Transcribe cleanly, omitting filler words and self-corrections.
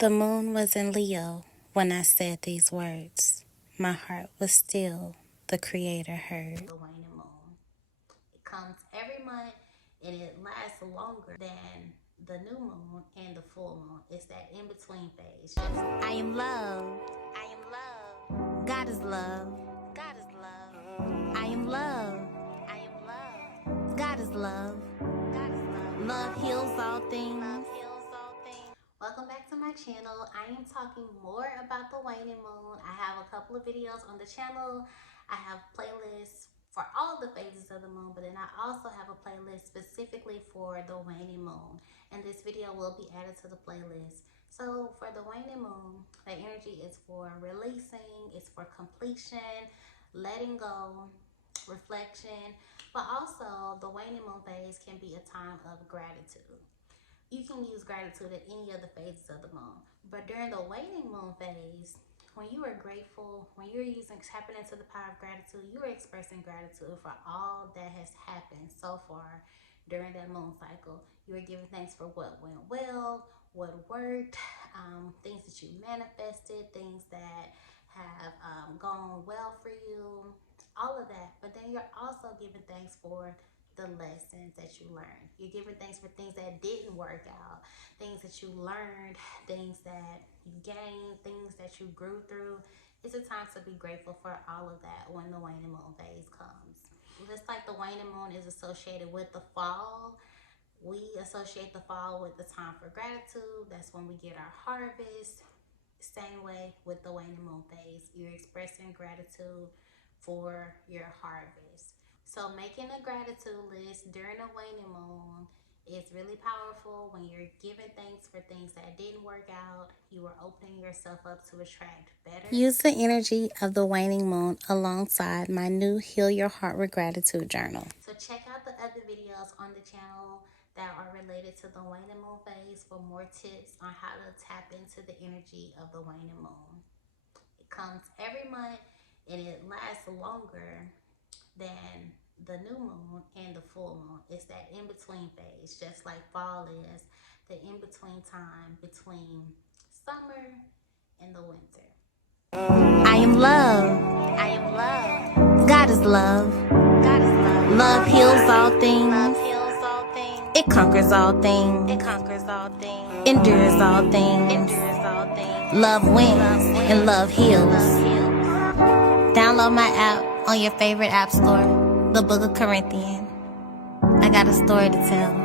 The moon was in Leo when I said these words. My heart was still, the Creator heard. The waning moon. It comes every month and it lasts longer than the new moon and the full moon. It's that in between phase. I am love. I am love. God is love. God is love. I am love. I am love. God is love. God is love. Love heals all things. Love heals all things. Welcome back to my channel. I am talking more about the waning moon. I have a couple of videos on the channel. I have playlists for all the phases of the moon, but then I also have a playlist specifically for the waning moon. And this video will be added to the playlist. So for the waning moon, the energy is for releasing, it's for completion, letting go, reflection, but also the waning moon phase can be a time of gratitude. You can use gratitude at any of the phases of the moon. But during the waning moon phase, when you are grateful, when you're tapping into the power of gratitude, you are expressing gratitude for all that has happened so far during that moon cycle. You are giving thanks for what went well, what worked, things that you manifested, things that have gone well for you, all of that. But then you're also giving thanks for the lessons that you learned. You're giving thanks for things that didn't work out, things that you learned, things that you gained, things that you grew through. It's a time to be grateful for all of that when the waning moon phase comes. Just like the waning moon is associated with the fall, we associate the fall with the time for gratitude. That's when we get our harvest. Same way with the waning moon phase. You're expressing gratitude for your harvest. So making a gratitude list during a waning moon is really powerful. When you're giving thanks for things that didn't work out, you are opening yourself up to attract better. Use the energy of the waning moon alongside my new Heal Your Heart with Gratitude journal. So check out the other videos on the channel that are related to the waning moon phase for more tips on how to tap into the energy of the waning moon. It comes every month and it lasts longer than the new moon and the full moon. It's that in-between phase, just like fall is the in-between time between summer and the winter. I am love. I am love. God is love. God is love. Love heals all things. Love heals all things. It conquers all things. It conquers all things. Endures all things. Endures all things. Love wins and love heals. Download my app on your favorite app store, the Book of Corinthians. I got a story to tell.